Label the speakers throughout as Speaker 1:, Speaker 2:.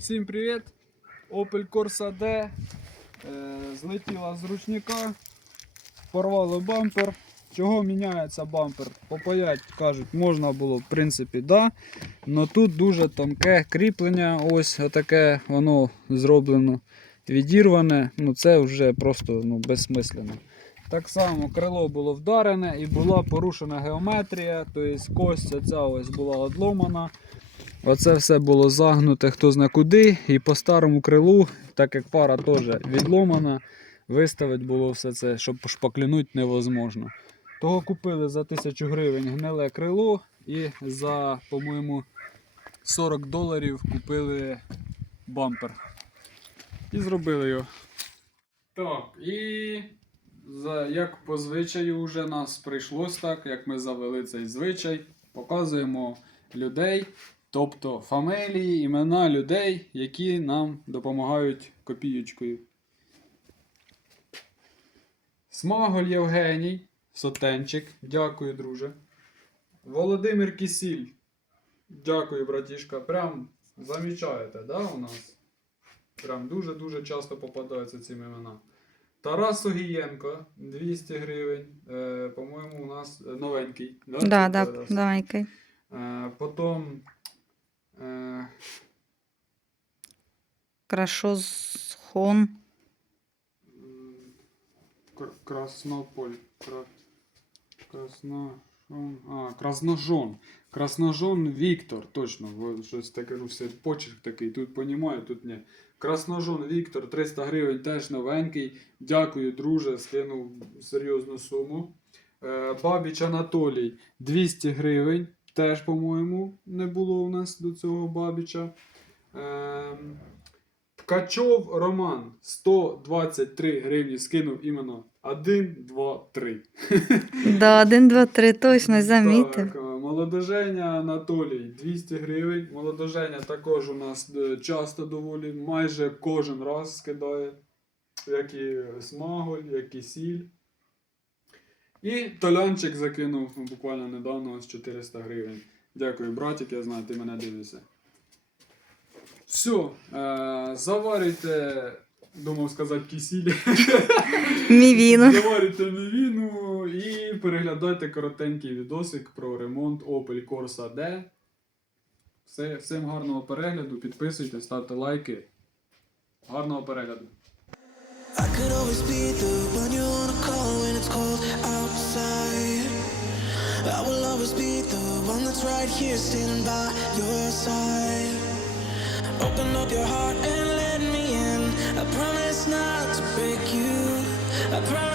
Speaker 1: Всім привіт! Opel Corsa D е, злетіла з ручника, порвало бампер. Чого міняється бампер? Попаять, кажуть, можна було, в принципі, да. Но тут дуже тонке кріплення, ось отаке воно зроблено відірване. Ну це вже просто ну, безсмислено. Так само крило було вдарене і була порушена геометрія, тобто кость ця ось була одломана. Оце все було загнуте хто зна куди, і по старому крилу, так як фара теж відломана, виставити було все це, щоб шпаклянути невозможно. Того купили за 1000 гривень гниле крило і за, по-моєму, 40 доларів купили бампер. І зробили його. Так, і за, як по звичаю вже нас прийшлось так, як ми завели цей звичай, показуємо людей, тобто фамилії, імена людей, які нам допомагають копієчкою. Смаголь Євгеній, Сотенчик, дякую, друже. Володимир Кісіль. Дякую, братішка. Прям замічаєте, да, у нас? Прям дуже-дуже часто попадаються ці імена. Тарас Огієнко, 200 гривень. Е, по-моєму, у нас новенький. Да,
Speaker 2: Да, да, давай-ка.
Speaker 1: Е, потім. Е,
Speaker 2: Крашохон.
Speaker 1: м, Кр- Краснополь. Кра... Красножон. А, Красножон. Красножон Віктор, точно. Щось таке, ну, все, почерк такий. Тут понімаю, тут ні. Красножон Віктор, 300 гривень, теж новенький. Дякую, друже, скинув серйозну суму. Е, Бабіч Анатолій, 200 гривень. Теж, по-моєму, не було у нас до цього Бабіча. Ем, Ткачов Роман 123 гривні скинув іменно 1, 2, 3.
Speaker 2: Да, один, два, три, точно замітив.
Speaker 1: Так, Молодоженя Анатолій 200 гривень. Молодоженя також у нас е, часто доволі, майже кожен раз скидає, як і Смаголь, як і сіль. І Толянчик закинув буквально недавно ось 400 гривень. Дякую, братик, я знаю, ти мене дивишся. Все, е, заварюйте, думав сказати кисіль.
Speaker 2: Мівіну.
Speaker 1: Заварюйте мівіну і переглядайте коротенький відосик про ремонт Opel Corsa D. Все, всім гарного перегляду, підписуйтесь, ставте лайки. Гарного перегляду.
Speaker 3: I could always be the one you wanna call when it's cold. I will always be the one that's right here standing by your side. Open up your heart and let me in. I promise not to break you. I promise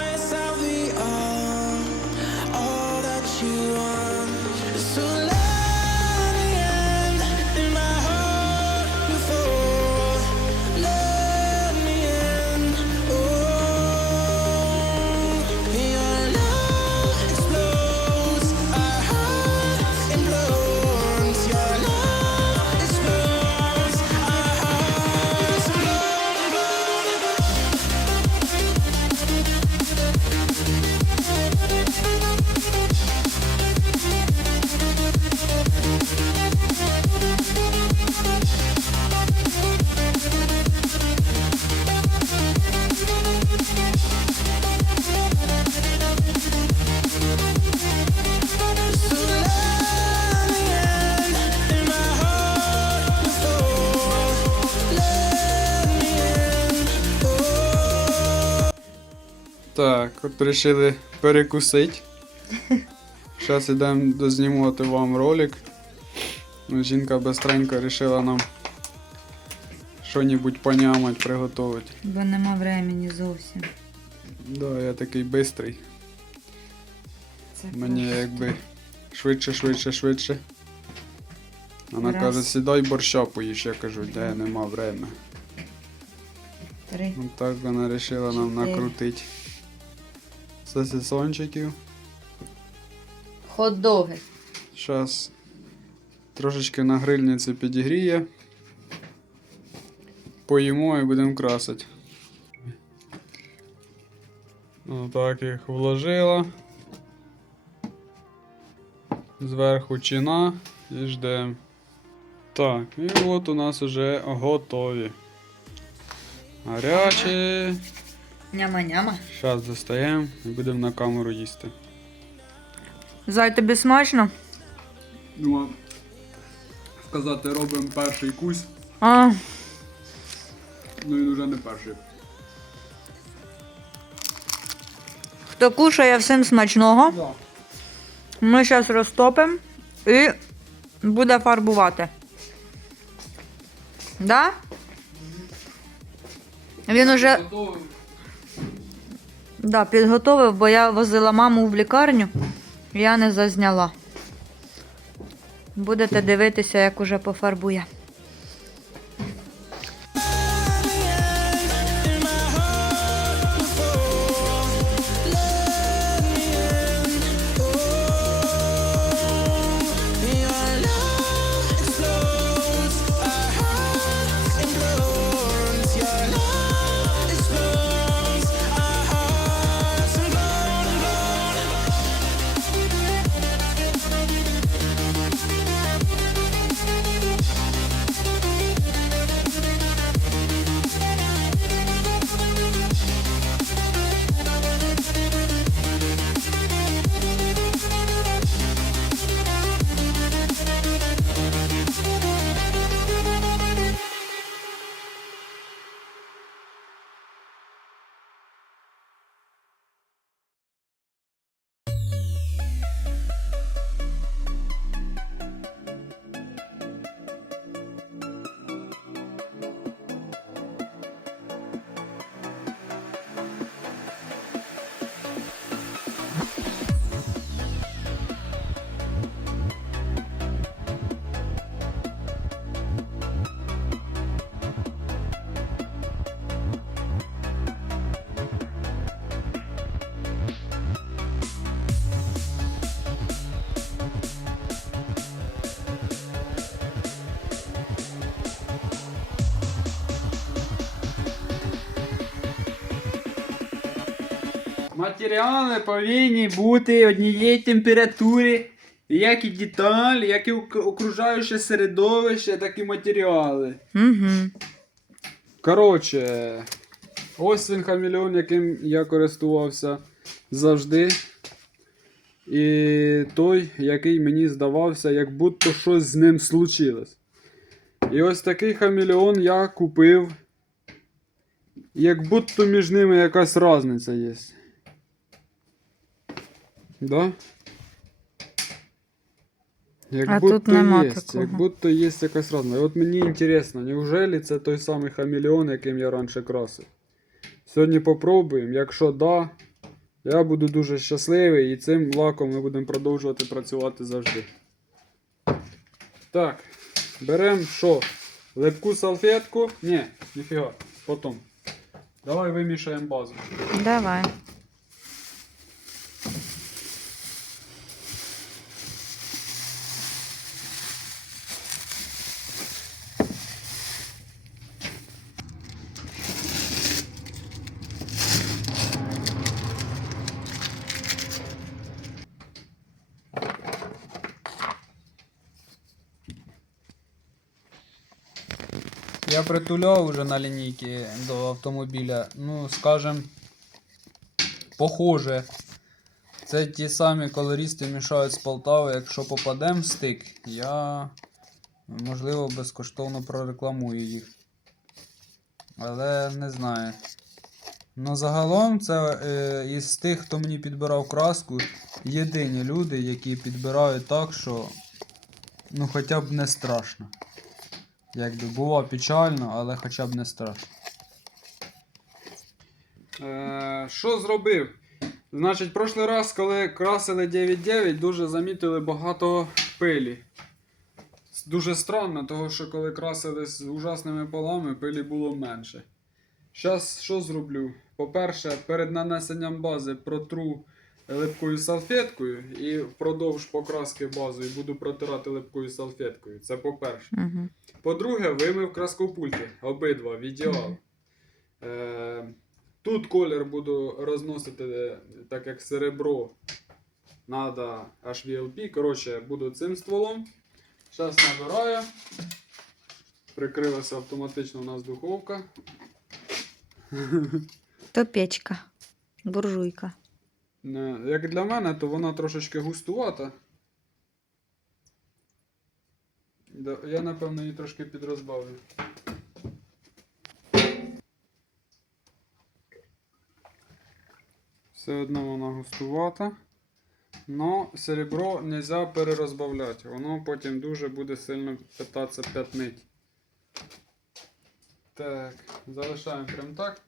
Speaker 1: от вирішили перекусити. Зараз йдемо дознімати вам ролик. Жінка бистренько вирішила нам що-небудь понямать, приготувати.
Speaker 2: Бо нема времени зовсім.
Speaker 1: Да, я такий бистрий.
Speaker 2: Це
Speaker 1: Мені
Speaker 2: просто.
Speaker 1: якби швидше, швидше, швидше. Вона
Speaker 2: Раз.
Speaker 1: каже, сідай борща поїж. Я кажу, де нема время.
Speaker 2: Три.
Speaker 1: Ну так вона вирішила нам
Speaker 2: Чотири.
Speaker 1: накрутити сосисончиків.
Speaker 2: Хот-доги.
Speaker 1: Зараз трошечки на грильниці підігріє. Поїмо і будемо красити. Отак їх вложила. Зверху чина і ждемо. Так, і от у нас уже готові. Гарячі.
Speaker 2: Няма-няма.
Speaker 1: Зараз достаємо і будемо на камеру їсти.
Speaker 2: Зай, тобі смачно?
Speaker 1: Думав сказати, робимо перший кусь,
Speaker 2: А,
Speaker 1: ну він уже не перший.
Speaker 2: хто кушає всім смачного.
Speaker 1: Да.
Speaker 2: Ми зараз розтопимо і буде фарбувати. Да? Він уже да, підготовив, бо я возила маму в лікарню, я не зазняла. Будете дивитися, як уже пофарбує.
Speaker 1: Матеріали повинні бути однієї температури, як і деталі, як і окружаюче середовище, так і матеріали.
Speaker 2: Угу.
Speaker 1: Коротше, ось він хамелеон, яким я користувався завжди. І той, який мені здавався, як будто щось з ним случилось. І ось такий хамелеон я купив. Як будто між ними якась різниця є. Да? Як
Speaker 2: А
Speaker 1: будто
Speaker 2: тут нема
Speaker 1: є,
Speaker 2: такого.
Speaker 1: як будто є якась різниця. І От мені інтересно, неужели це той самий хамелеон, яким я раніше красив? Сьогодні попробуємо. Якщо да, я буду дуже щасливий і цим лаком ми будемо продовжувати працювати завжди. Так, беремо що? Липку салфетку? Ні, ніфіга, потім. Давай вимішаємо базу.
Speaker 2: Давай.
Speaker 1: Притуляв уже на лінійки до автомобіля. Ну, скажем, похоже. Це ті самі колористи мішають з Полтави. Якщо попадем в стик, я можливо безкоштовно прорекламую їх. Але не знаю. Ну, загалом, це е, із тих, хто мені підбирав краску, єдині люди, які підбирають так, що ну хоча б не страшно. Якби було печально, але хоча б не страшно. Е, що зробив? Значить, прошлий раз, коли красили 9.9, дуже замітили багато пилі. Дуже странно, тому що коли красили з ужасними полами, пилі було менше. Зараз що зроблю? По-перше, перед нанесенням бази протру липкою салфеткою і впродовж покраски базою буду протирати липкою салфеткою. Це по-перше.
Speaker 2: Угу.
Speaker 1: По-друге, вимив краскопульти. Обидва в ідеал. Е, тут колір буду розносити, е, так як серебро. Надо HVLP. Коротше, буду цим стволом. Зараз набираю. Прикрилася автоматично у нас духовка.
Speaker 2: То печка. Буржуйка.
Speaker 1: Як для мене, то вона трошечки густувата. Я, напевно, її трошки підрозбавлю. Все одно вона густувата. Но серебро не можна перерозбавляти. Воно потім дуже буде сильно питатися п'ятнить. Так, залишаємо прям так.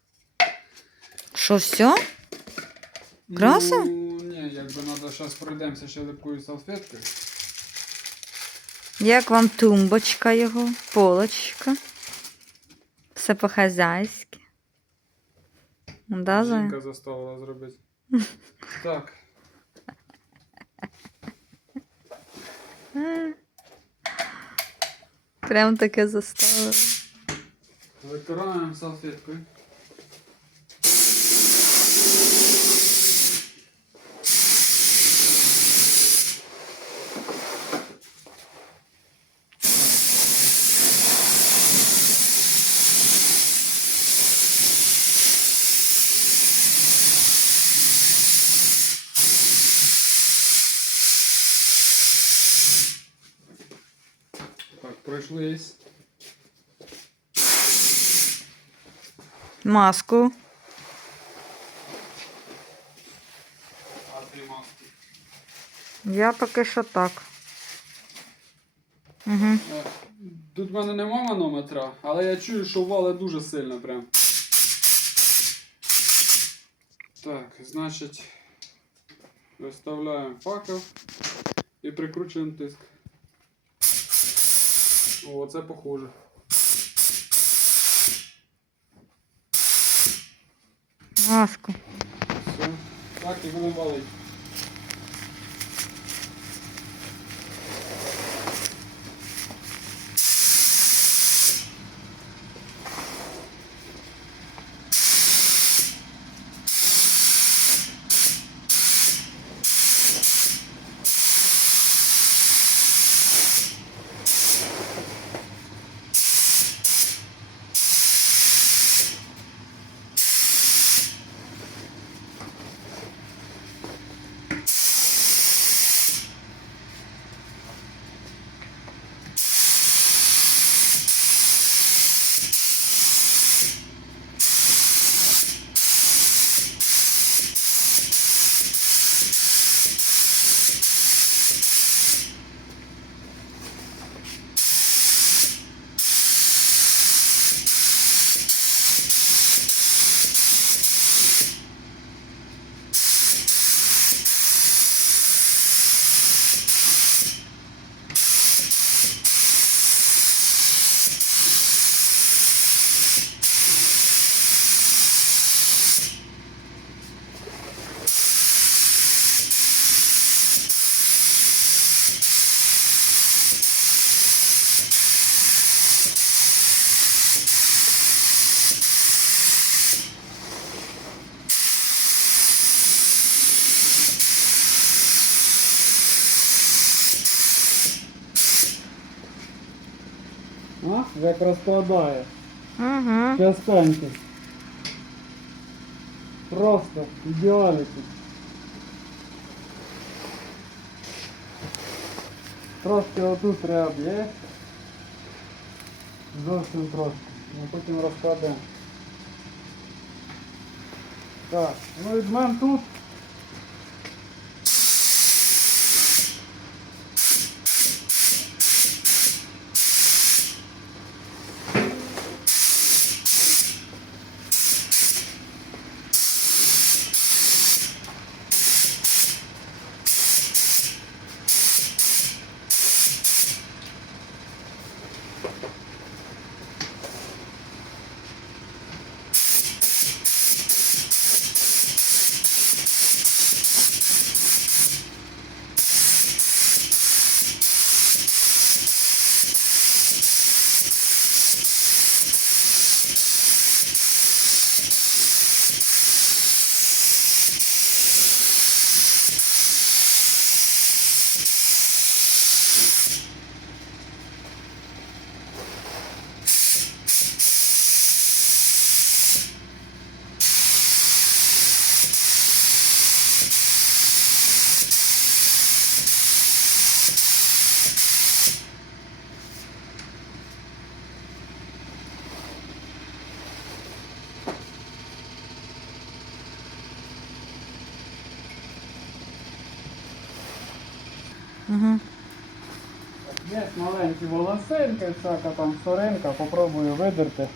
Speaker 2: Що, все? Краса?
Speaker 1: Ну, ні, якби треба зараз пройдемося ще липкою салфеткою.
Speaker 2: Як вам тумбочка його, полочка? Все по-хазяйськи. Да, Зая?
Speaker 1: Жінка заставила зробити. Так.
Speaker 2: Прям таке заставили.
Speaker 1: Витираємо салфеткою. Так, пройшлись.
Speaker 2: Маску. Я поки що так. Угу.
Speaker 1: Тут в мене нема манометра, але я чую, що вали дуже сильно прям. Так, значить, виставляємо факел і прикручуємо тиск. О, це похоже.
Speaker 2: Маску.
Speaker 1: Все. Так і будемо валити. А? Як розкладає.
Speaker 2: Угу.
Speaker 1: Частенько. Просто ідеаліки. Трошки отут треба б'є. Зовсім трошки. Ми потім розкладемо. Так, ну від мене тут. Маленькі всяка там соринка, попробую видерти.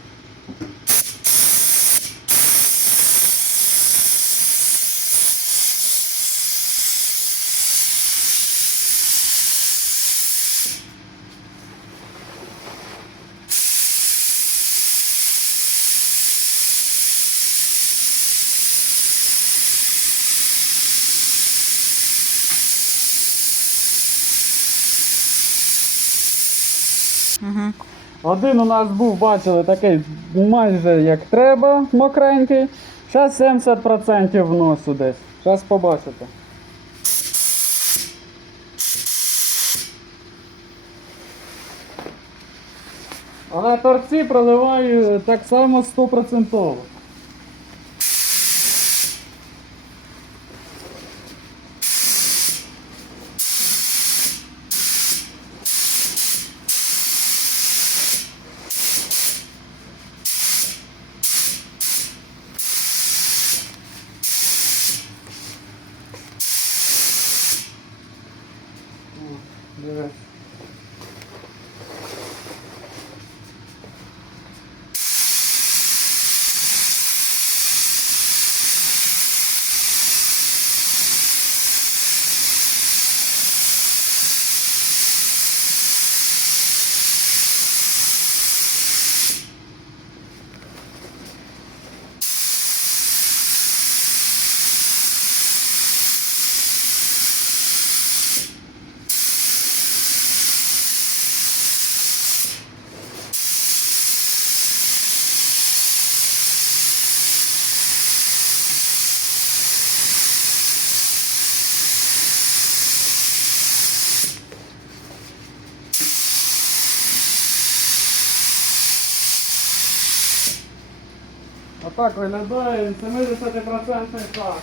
Speaker 1: Один у нас був, бачили, такий майже як треба, мокренький. Зараз 70% вносу десь. Зараз побачите. А торці проливаю так само 100%. Отак виглядає 70% шар.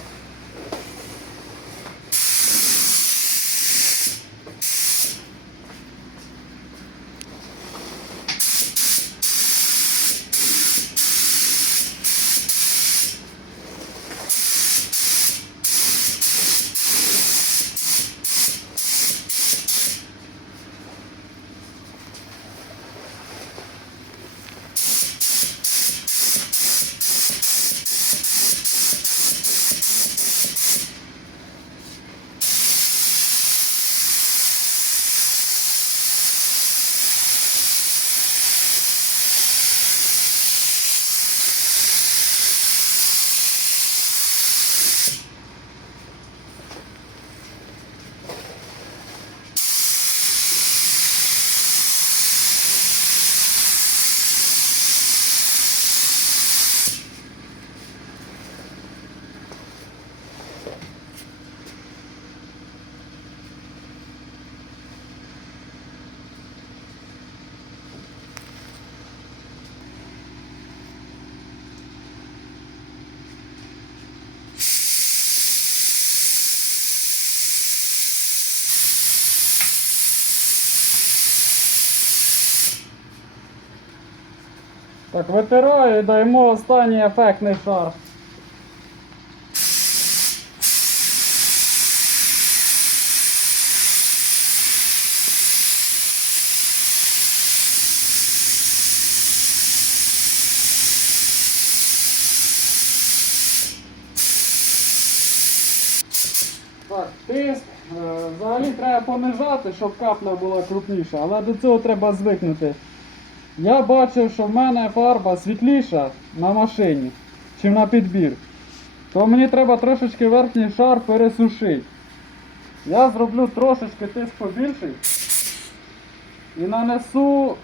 Speaker 1: Так, витираю і даємо останній ефектний шар. Так, тиск е, взагалі треба понижати, щоб капля була крупніша, але до цього треба звикнути. Я бачив, що в мене фарба світліша на машині, чим на підбір. То мені треба трошечки верхній шар пересушити. Я зроблю трошечки тиск побільший і нанесу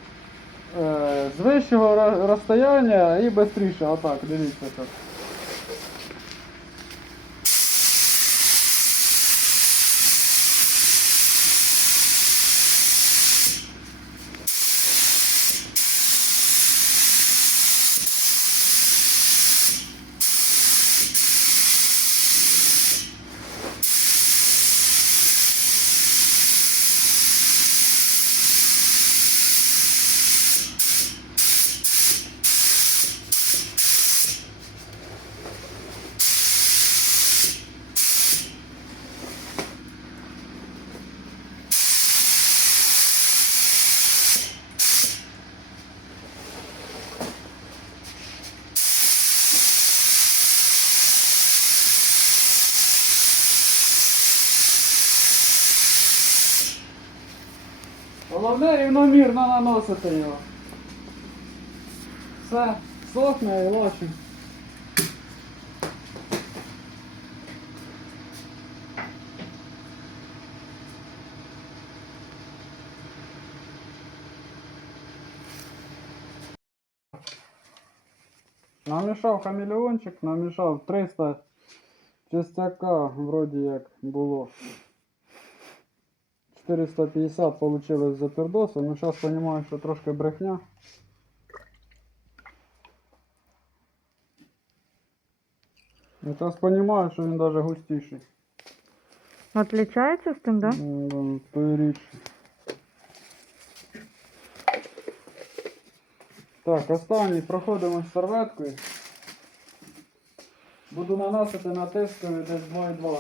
Speaker 1: е, з вищого розстояння і швидше. Отак, дивіться так. Головне рівномірно наносити його. Все, сохне і лочимо. Намішав хамелеончик, намішав 300 чистяка, вроді як було. 450 получилось за пердоса, но сейчас понимаю, що трошки брехня. Я зараз понимаю, що він даже густіший.
Speaker 2: Отличається з тим, да?
Speaker 1: М, да, той річ. Так, останній проходимо з серветкою. Буду наносити на тискові десь 2,2.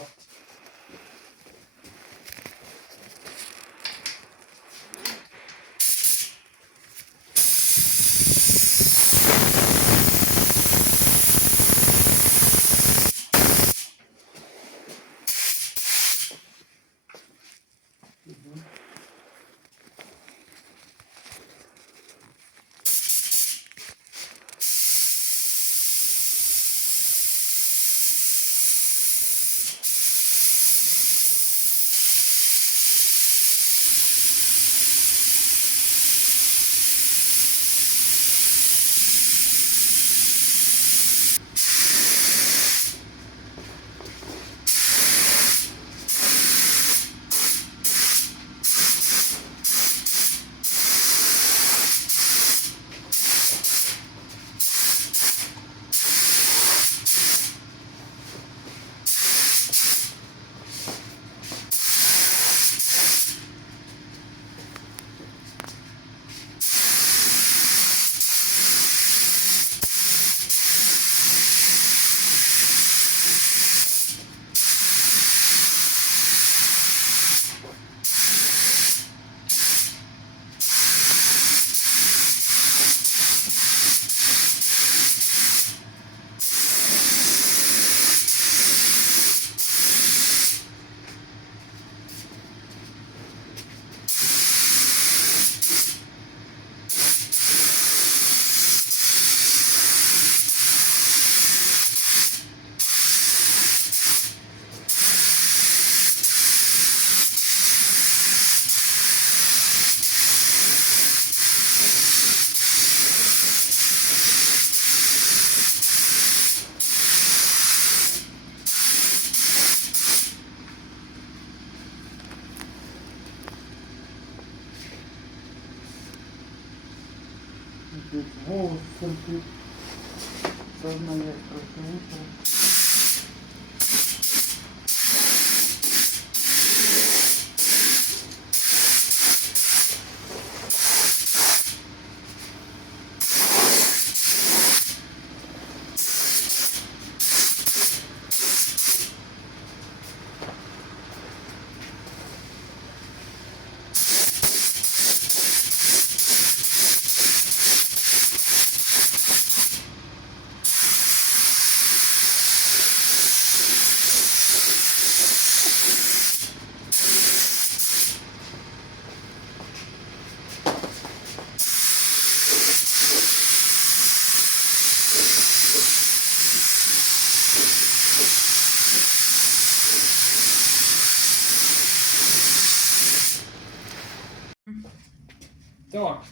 Speaker 1: Так.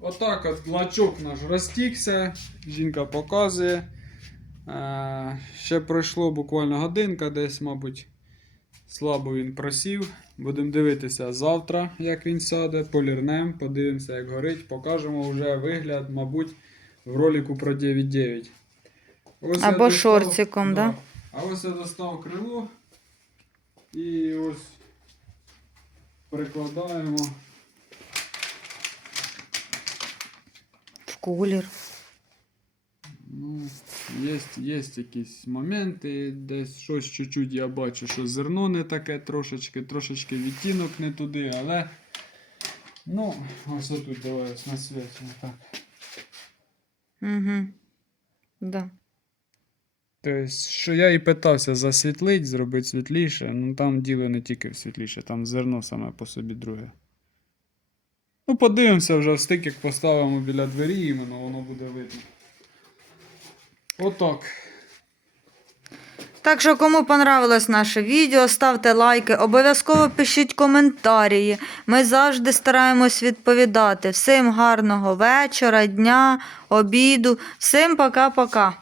Speaker 1: Отак от лачок наш розтікся. Жінка показує. Е, ще пройшло буквально годинка, десь, мабуть, слабо він просів. Будемо дивитися завтра, як він сяде, полірнем, подивимося, як горить. Покажемо вже вигляд, мабуть, в ролику про 9.9. Ось
Speaker 2: Або
Speaker 1: достав-
Speaker 2: шортиком, да?
Speaker 1: А ось я достав крило. І ось прикладаємо.
Speaker 2: В кулір.
Speaker 1: Ну, є, є якісь моменти, десь щось чуть-чуть я бачу, що зерно не таке трошечки, трошечки відтінок не туди, але. Ну, ось тут давай ось на світі. Так.
Speaker 2: Угу. Да.
Speaker 1: Тобто, що я і питався засвітлить, зробити світліше, ну там діло не тільки в світліше, там зерно саме по собі друге. Ну, подивимося вже, стик, як поставимо біля двері, іменно воно буде видно. Отак.
Speaker 2: Так що, кому понравилось наше відео, ставте лайки, обов'язково пишіть коментарі. Ми завжди стараємось відповідати. Всім гарного вечора, дня, обіду. Всім пока-пока.